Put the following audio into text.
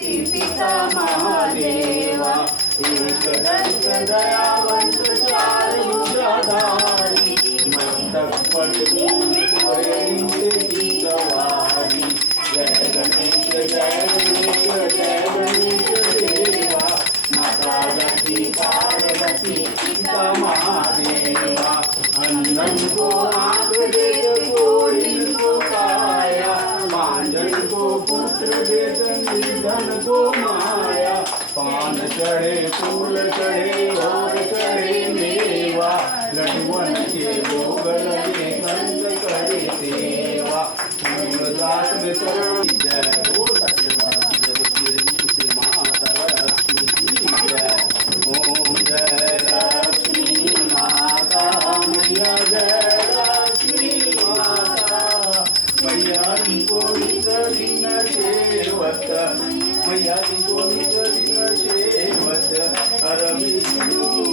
पिता महादेवा एकदंत दयावंत चार भुजाधारी मस्तक पटनी पुरंदरी सवारी जय गणेश जय गणेश देवा माता लक्ष्मी पार्वती पिता महादेवा अन्नन को आँख देत कोढ़िन को काया मांझन को पुत्र देत निर्धन को माया पान चढ़े फूल चढ़े और चढ़े मेवा लडुअन के भोग लगे कंद करे सेवा फूलदास में सर्व जय हो माता लक्ष्मी की जय ओम जय लक्ष्मी माता मैया जय लक्ष्मी माता मैया की कोणी दिन शेवत मैया की कोणी दिन शेवत हर विष्णु